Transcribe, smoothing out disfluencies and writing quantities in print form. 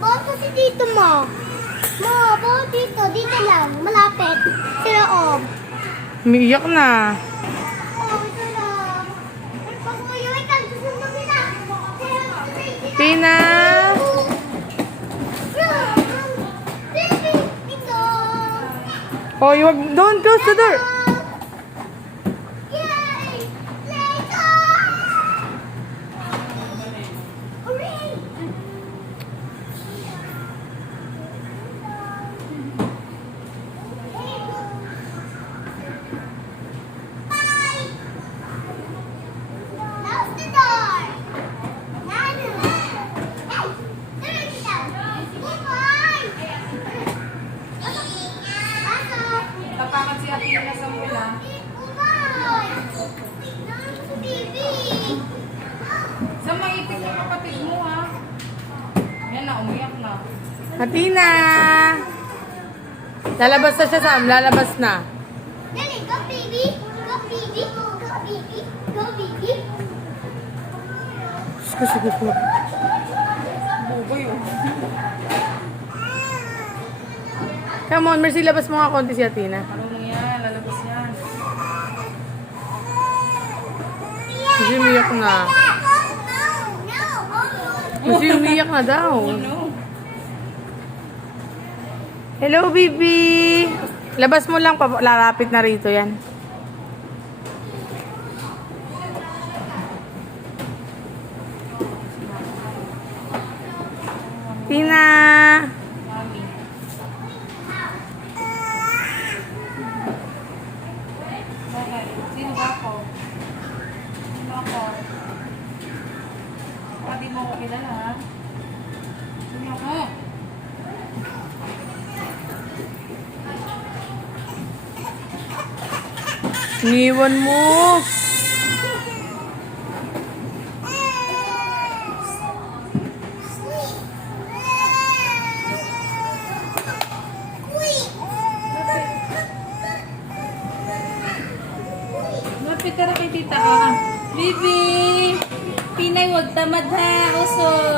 Bawal kasi dito mo. Bawal dito. Dito lang. Malapit. Sila om. Umiiyak na. Ito lang. Pag umuwi ka, susunod nila. Tina! Oh, you don't close the door. Tapakan si Athena sa mula. Sa maipit ng kapatid mo, ha? Yan na, umiyak na. Athena! Lalabas na siya, Sam. Lalabas na. Dali, go baby. Go baby. Go baby. Go baby. Sige po. Buboy, oh. Come on, Mercy, labas mo nga konti si Athena. Marunong yan, lalabas yan. Kasi umiyak na. Kasi umiyak na daw. Oh, no. Hello, baby! Labas mo lang, lalapit na rito yan. Tina! Mami. Bakit? Sino ba ako? Sino ako? Baka di mo ako kilala, ha? Sino ako? Iniwan mo! Lapit ka na kay tita, ha? Bibi! Pinay, huwag tamad, ha? Uso!